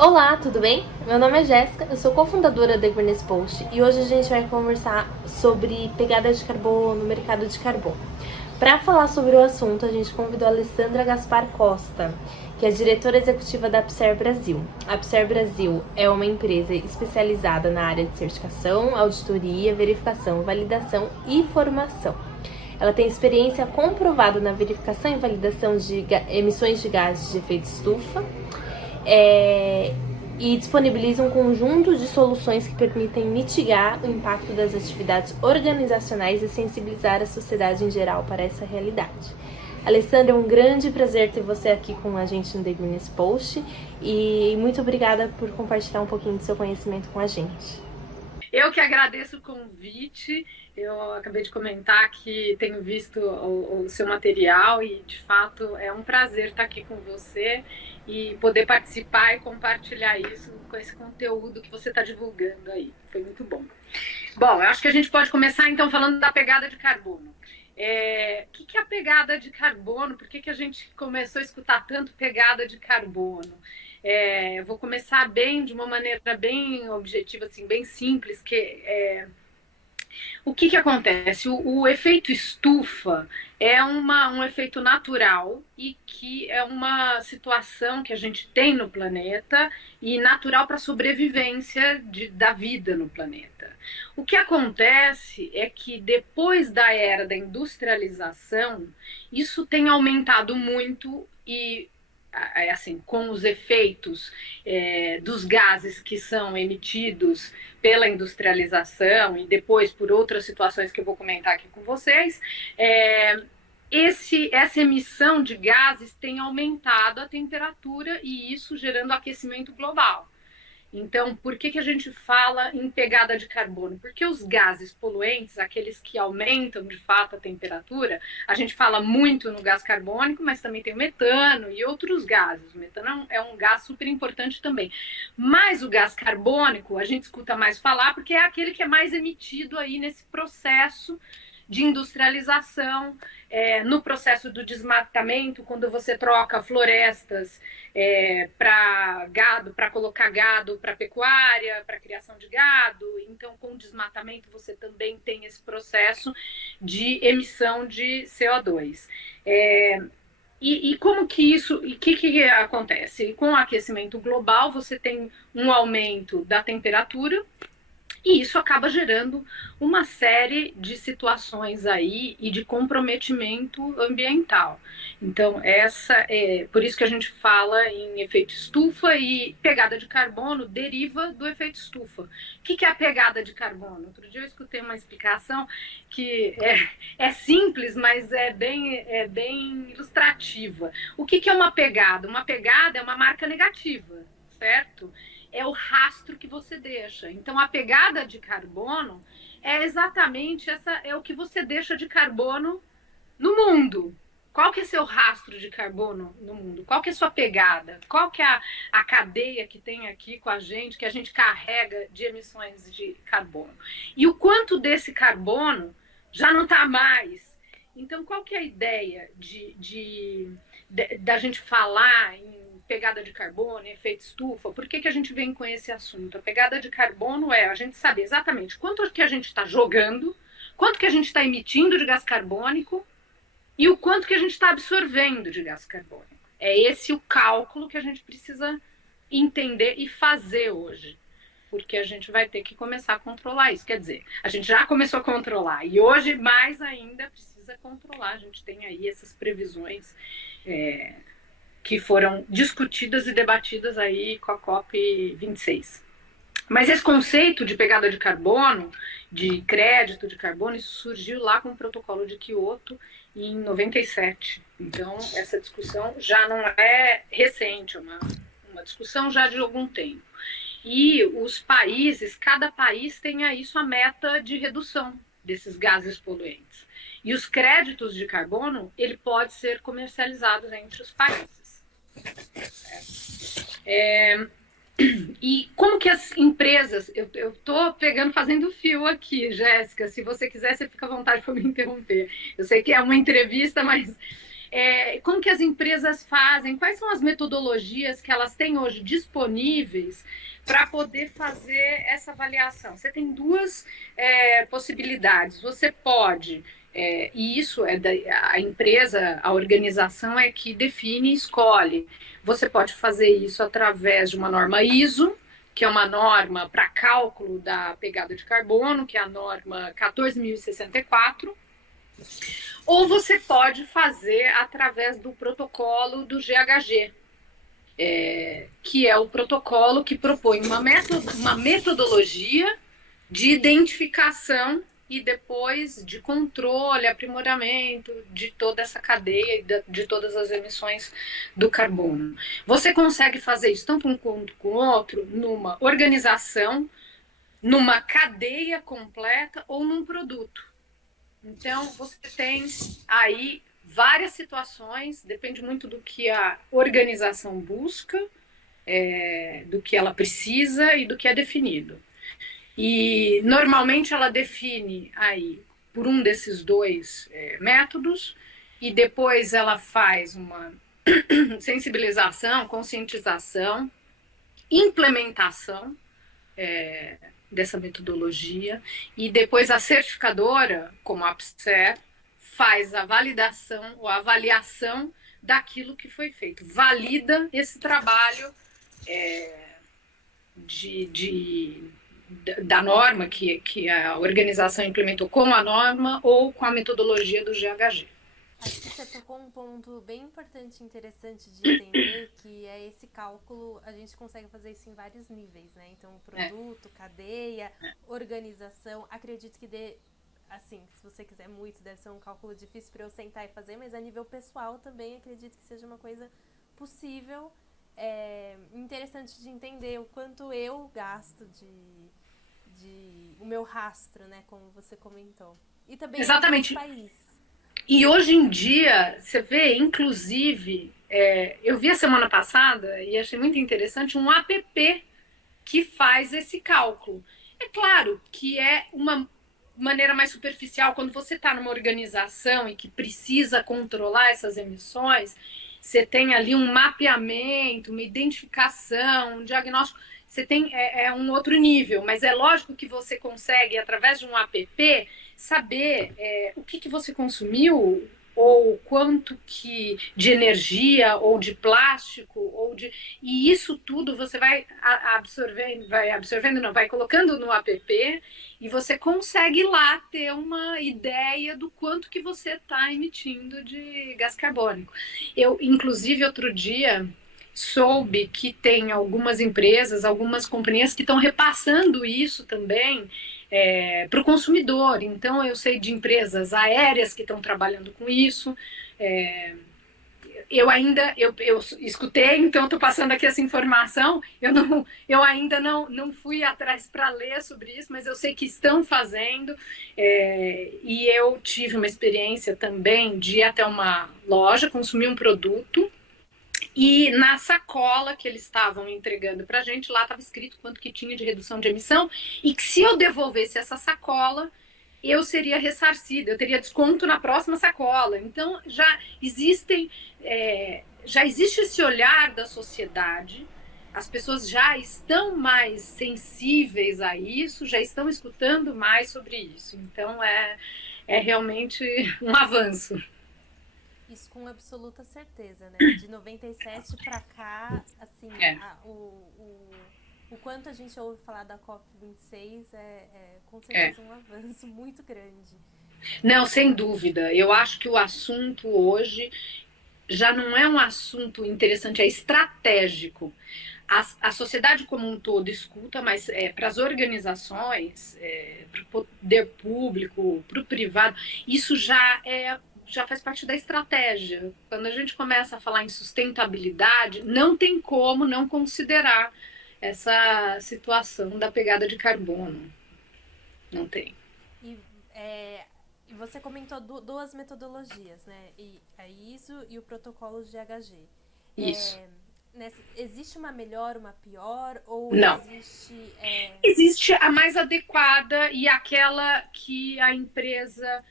Olá, tudo bem? Meu nome é Jéssica, eu sou cofundadora da Greenest Post e hoje a gente vai conversar sobre pegada de carbono no mercado de carbono. Para falar sobre o assunto, a gente convidou a Alessandra Gaspar Costa, que é diretora executiva da Pser Brasil. A Pser Brasil é uma empresa especializada na área de certificação, auditoria, verificação, validação e formação. Ela tem experiência comprovada na verificação e validação de emissões de gases de efeito estufa, e disponibiliza um conjunto de soluções que permitem mitigar o impacto das atividades organizacionais e sensibilizar a sociedade em geral para essa realidade. Alessandra, é um grande prazer ter você aqui com a gente no The Greenest Post e muito obrigada por compartilhar um pouquinho do seu conhecimento com a gente. Eu que agradeço o convite. Eu acabei de comentar que tenho visto o seu material e, de fato, é um prazer estar aqui com você e poder participar e compartilhar isso com esse conteúdo que você está divulgando aí. Foi muito bom. Bom, eu acho que a gente pode começar, então, falando da pegada de carbono. O que é a pegada de carbono? Por que a gente começou a escutar tanto pegada de carbono? Eu vou começar de uma maneira bem objetiva, assim, bem simples, o que acontece? O efeito estufa é um efeito natural e que é uma situação que a gente tem no planeta e natural para a sobrevivência da vida no planeta. O que acontece é que depois da era da industrialização, isso tem aumentado muito e assim, com os efeitos dos gases que são emitidos pela industrialização e depois por outras situações que eu vou comentar aqui com vocês, essa emissão de gases tem aumentado a temperatura e isso gerando aquecimento global. Então, por que a gente fala em pegada de carbono? Porque os gases poluentes, aqueles que aumentam de fato a temperatura, a gente fala muito no gás carbônico, mas também tem o metano e outros gases. O metano é um gás super importante também. Mas o gás carbônico, a gente escuta mais falar porque é aquele que é mais emitido aí nesse processo de industrialização, no processo do desmatamento, quando você troca florestas para gado, para colocar gado para pecuária, para criação de gado. Então, com o desmatamento, você também tem esse processo de emissão de CO2. E como que isso, e que acontece? Com o aquecimento global, você tem um aumento da temperatura, e isso acaba gerando uma série de situações aí e de comprometimento ambiental. Então, por isso que a gente fala em efeito estufa, e pegada de carbono deriva do efeito estufa. O que é a pegada de carbono? Outro dia eu escutei uma explicação que é simples, mas é bem ilustrativa. O que é uma pegada? Uma pegada é uma marca negativa, certo? É o rastro que você deixa. Então, a pegada de carbono é exatamente é o que você deixa de carbono no mundo. Qual que é seu rastro de carbono no mundo? Qual que é sua pegada? Qual que é a cadeia que tem aqui com a gente, que a gente carrega de emissões de carbono? E o quanto desse carbono já não está mais? Então, qual que é a ideia da gente falar em pegada de carbono, efeito estufa? Por que a gente vem com esse assunto? A pegada de carbono é a gente saber exatamente quanto que a gente está jogando, quanto que a gente está emitindo de gás carbônico e o quanto que a gente está absorvendo de gás carbônico. É esse o cálculo que a gente precisa entender e fazer hoje, porque a gente vai ter que começar a controlar isso. Quer dizer, a gente já começou a controlar e hoje mais ainda precisa controlar. A gente tem aí essas previsões que foram discutidas e debatidas aí com a COP26. Mas esse conceito de pegada de carbono, de crédito de carbono, isso surgiu lá com o protocolo de Kyoto em 97. Então, essa discussão já não é recente, é uma discussão já de algum tempo. E os países, cada país tem aí sua meta de redução desses gases poluentes. E os créditos de carbono, ele pode ser comercializado entre os países. E como que as empresas... Eu estou fazendo fio aqui, Jéssica. Se você quiser, você fica à vontade para me interromper. Eu sei que é uma entrevista, mas como que as empresas fazem, quais são as metodologias que elas têm hoje disponíveis para poder fazer essa avaliação. Você tem duas possibilidades. Você pode, e isso é a empresa, a organização é que define e escolhe. Você pode fazer isso através de uma norma ISO, que é uma norma para cálculo da pegada de carbono, que é a norma 14.064, ou você pode fazer através do protocolo do GHG, que é o protocolo que propõe uma metodologia de identificação e depois de controle, aprimoramento de toda essa cadeia e de todas as emissões do carbono. Você consegue fazer isso tanto um quanto com o outro numa organização, numa cadeia completa ou num produto. Então, você tem aí várias situações, depende muito do que a organização busca, do que ela precisa e do que é definido. E normalmente ela define aí por um desses dois métodos e depois ela faz uma sensibilização, conscientização, implementação dessa metodologia e depois a certificadora, como a APSER, faz a validação ou a avaliação daquilo que foi feito. Valida esse trabalho da norma que a organização implementou com a norma ou com a metodologia do GHG. Acho que você tocou um ponto bem importante e interessante de entender, que é esse cálculo, a gente consegue fazer isso em vários níveis, né? Então, produto, cadeia, organização, acredito que assim, se você quiser muito, deve ser um cálculo difícil para eu sentar e fazer, mas a nível pessoal também acredito que seja uma coisa possível, interessante de entender o quanto eu gasto o meu rastro, né, como você comentou. E também exatamente. no país. E hoje em dia, você vê, inclusive, eu vi a semana passada e achei muito interessante um app que faz esse cálculo. É claro que é uma maneira mais superficial, quando você está numa organização e que precisa controlar essas emissões, você tem ali um mapeamento, uma identificação, um diagnóstico, você tem um outro nível, mas é lógico que você consegue, através de um app, saber o que você consumiu, ou quanto de energia, ou de plástico, e isso tudo você vai vai colocando no app, e você consegue lá ter uma ideia do quanto que você está emitindo de gás carbônico. Eu, inclusive, outro dia soube que tem algumas empresas, algumas companhias que estão repassando isso também para o consumidor. Então, eu sei de empresas aéreas que estão trabalhando com isso. Eu escutei, então estou passando aqui essa informação. Eu ainda não fui atrás para ler sobre isso, mas eu sei que estão fazendo. E eu tive uma experiência também de ir até uma loja, consumir um produto, e na sacola que eles estavam entregando para a gente, lá estava escrito quanto que tinha de redução de emissão, e que se eu devolvesse essa sacola, eu seria ressarcida, eu teria desconto na próxima sacola. Então, já existe esse olhar da sociedade, as pessoas já estão mais sensíveis a isso, já estão escutando mais sobre isso. Então, é realmente um avanço. Isso com absoluta certeza, né? De 97 para cá, assim, o quanto a gente ouve falar da COP26 com certeza um avanço muito grande. Não, sem dúvida. Eu acho que o assunto hoje já não é um assunto interessante, é estratégico. A sociedade como um todo escuta, mas para as organizações, para o poder público, para o privado, isso já faz parte da estratégia. Quando a gente começa a falar em sustentabilidade, não tem como não considerar essa situação da pegada de carbono. Não tem. E você comentou duas metodologias, né? A ISO e o protocolo GHG. Isso. Existe uma melhor, uma pior? Ou não. Existe Existe a mais adequada e aquela que a empresa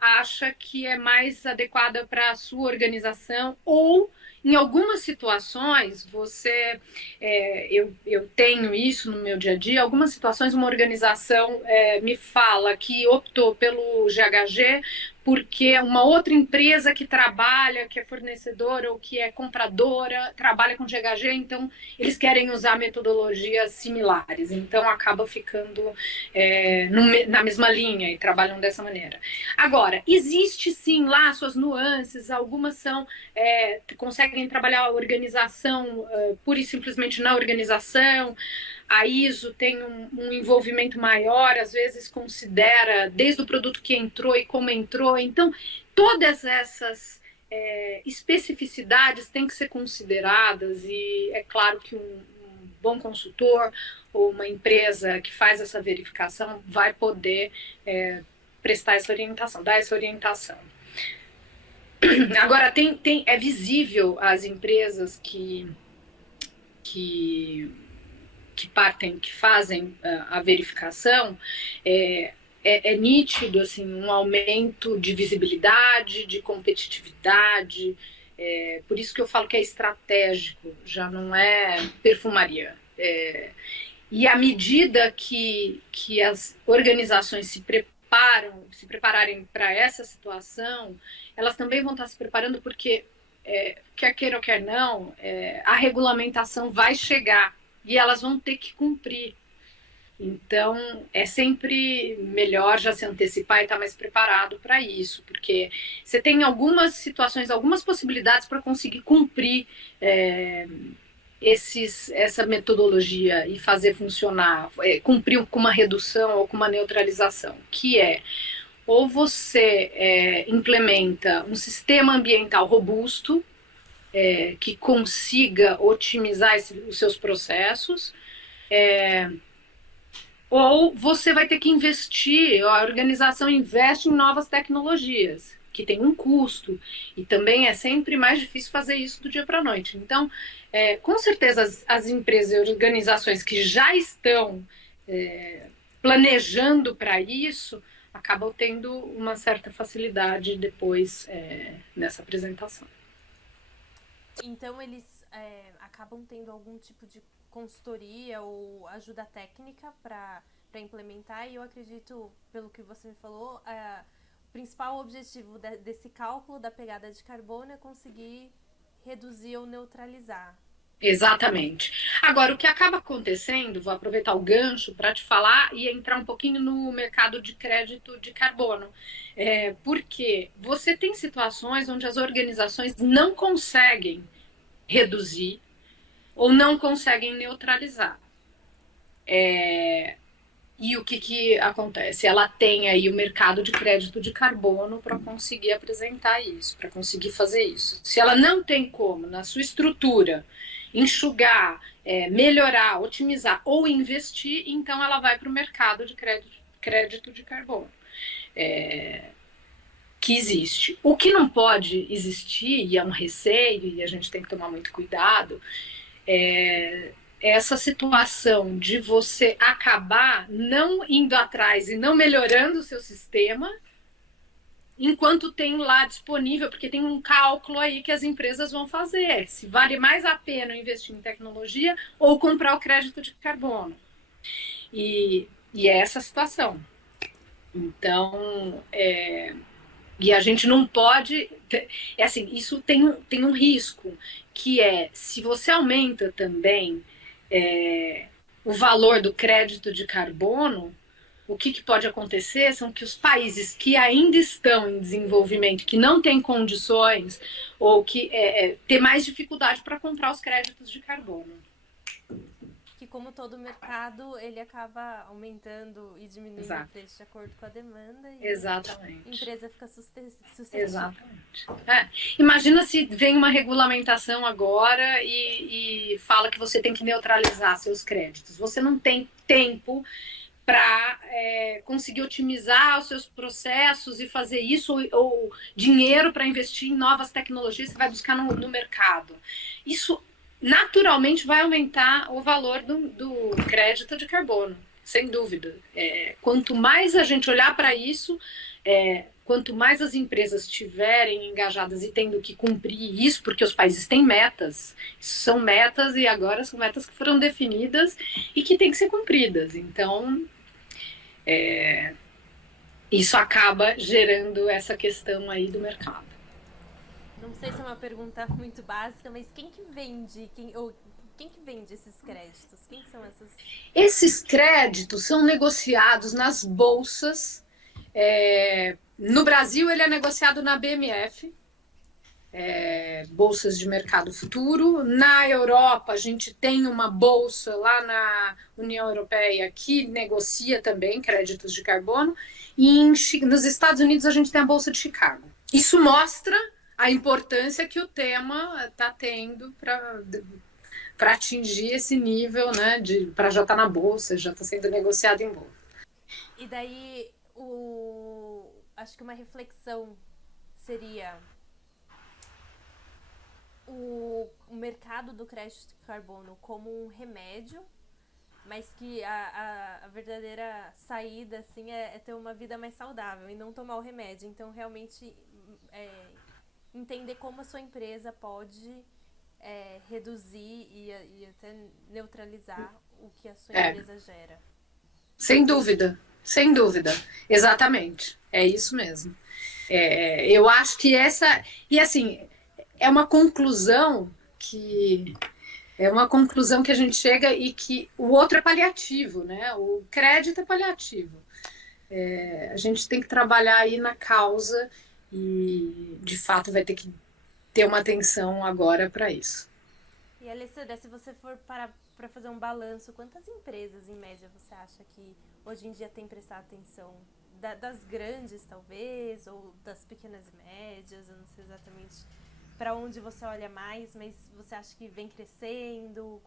acha que é mais adequada para a sua organização, ou em algumas situações eu tenho isso no meu dia a dia. Algumas situações uma organização me fala que optou pelo GHG porque uma outra empresa que trabalha, que é fornecedora ou que é compradora, trabalha com GHG, então eles querem usar metodologias similares, então acaba ficando na mesma linha e trabalham dessa maneira. Agora, existe sim lá suas nuances, algumas conseguem trabalhar a organização pura e simplesmente na organização. A ISO tem um envolvimento maior, às vezes considera desde o produto que entrou e como entrou. Então, todas essas especificidades têm que ser consideradas, e é claro que um bom consultor ou uma empresa que faz essa verificação vai poder prestar essa orientação, dar essa orientação. Agora, é visível as empresas que partem, que fazem a verificação, é nítido assim, um aumento de visibilidade, de competitividade. Por isso que eu falo que é estratégico, já não é perfumaria. E à medida que as organizações se prepararem para essa situação, elas também vão estar se preparando, porque, quer queira ou quer não, a regulamentação vai chegar e elas vão ter que cumprir. Então, é sempre melhor já se antecipar e estar mais preparado para isso, porque você tem algumas situações, algumas possibilidades para conseguir cumprir essa metodologia e fazer funcionar, cumprir com uma redução ou com uma neutralização, que ou você implementa um sistema ambiental robusto, que consiga otimizar os seus processos, ou você vai ter que investir, a organização investe em novas tecnologias, que tem um custo, e também é sempre mais difícil fazer isso do dia para a noite. Então, com certeza, as empresas e organizações que já estão planejando para isso, acabam tendo uma certa facilidade depois nessa apresentação. Então, eles acabam tendo algum tipo de consultoria ou ajuda técnica para implementar, e eu acredito, pelo que você me falou, o principal objetivo desse cálculo da pegada de carbono é conseguir reduzir ou neutralizar. Exatamente. Agora, o que acaba acontecendo, vou aproveitar o gancho para te falar e entrar um pouquinho no mercado de crédito de carbono, porque você tem situações onde as organizações não conseguem reduzir ou não conseguem neutralizar. E o que acontece? Ela tem aí o mercado de crédito de carbono para conseguir apresentar isso, para conseguir fazer isso. Se ela não tem como, na sua estrutura, enxugar, melhorar, otimizar ou investir, então ela vai para o mercado de crédito de carbono, que existe. O que não pode existir, e é um receio, e a gente tem que tomar muito cuidado, essa situação de você acabar não indo atrás e não melhorando o seu sistema, enquanto tem lá disponível, porque tem um cálculo aí que as empresas vão fazer, se vale mais a pena investir em tecnologia ou comprar o crédito de carbono. E é essa a situação. Então, e a gente não pode... assim, isso tem um risco, que se você aumenta também o valor do crédito de carbono, o que pode acontecer são que os países que ainda estão em desenvolvimento, que não têm condições, ou que ter mais dificuldade para comprar os créditos de carbono. Que, como todo mercado, ele acaba aumentando e diminuindo o preço de acordo com a demanda. E exatamente. A empresa fica suscetível. Exatamente. Imagina se vem uma regulamentação agora e fala que você tem que neutralizar seus créditos. Você não tem tempo para conseguir otimizar os seus processos e fazer isso, ou dinheiro para investir em novas tecnologias que você vai buscar no mercado. Isso naturalmente vai aumentar o valor do crédito de carbono, sem dúvida. Quanto mais a gente olhar para isso, quanto mais as empresas estiverem engajadas e tendo que cumprir isso, porque os países têm metas, isso são metas e agora são metas que foram definidas e que têm que ser cumpridas. Então, isso acaba gerando essa questão aí do mercado. Não sei se é uma pergunta muito básica, mas quem que vende, quem que vende esses créditos? Quem são essas? Esses créditos são negociados nas bolsas. No Brasil, ele é negociado na BMF, bolsas de mercado futuro. Na Europa, a gente tem uma bolsa lá na União Europeia que negocia também créditos de carbono. E nos Estados Unidos, a gente tem a Bolsa de Chicago. Isso mostra a importância que o tema está tendo para atingir esse nível, né, para já estar na bolsa, já está sendo negociado em bolsa. E daí, acho que uma reflexão seria o mercado do crédito de carbono como um remédio, mas que a verdadeira saída assim, é ter uma vida mais saudável e não tomar o remédio. Então, realmente, entender como a sua empresa pode reduzir e até neutralizar o que a sua empresa gera. Sem dúvida, sem dúvida. Exatamente. É isso mesmo. Eu acho que essa... E assim, é uma conclusão que a gente chega e que o outro é paliativo, né? O crédito é paliativo. A gente tem que trabalhar aí na causa e, de fato, vai ter que ter uma atenção agora para isso. E, Alessandra, se você for para fazer um balanço, quantas empresas, em média, você acha que hoje em dia tem prestado atenção? Das grandes, talvez, ou das pequenas e médias? Eu não sei exatamente para onde você olha mais, mas você acha que vem crescendo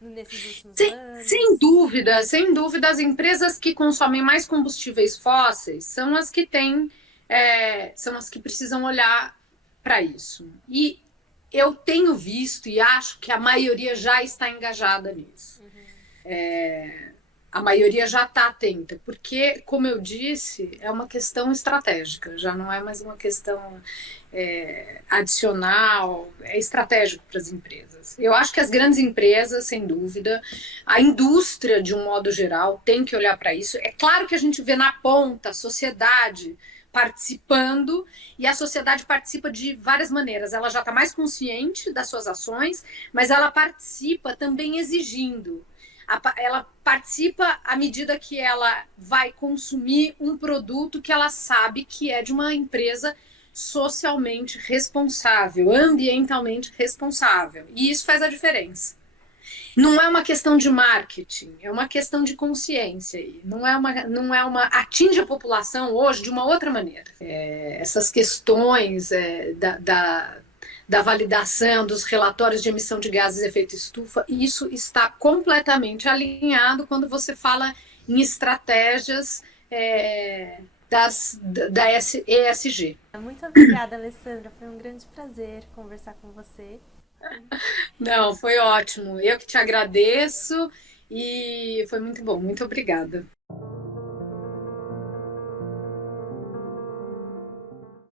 nesses últimos anos? Sem dúvida, as empresas que consomem mais combustíveis fósseis são as que são as que precisam olhar para isso. E eu tenho visto e acho que a maioria já está engajada nisso. A maioria já está atenta, porque, como eu disse, é uma questão estratégica, já não é mais uma questão adicional, é estratégico para as empresas. Eu acho que as grandes empresas, sem dúvida, a indústria, de um modo geral, tem que olhar para isso. É claro que a gente vê na ponta a sociedade participando, e a sociedade participa de várias maneiras. Ela já está mais consciente das suas ações, mas ela participa também exigindo. Ela participa à medida que ela vai consumir um produto que ela sabe que é de uma empresa socialmente responsável, ambientalmente responsável. E isso faz a diferença. Não é uma questão de marketing, é uma questão de consciência. Não é uma atinge a população hoje de uma outra maneira. Essas questões da validação dos relatórios de emissão de gases de efeito estufa, isso está completamente alinhado quando você fala em estratégias da ESG. Muito obrigada, Alessandra. Foi um grande prazer conversar com você. Não, foi ótimo. Eu que te agradeço e foi muito bom. Muito obrigada.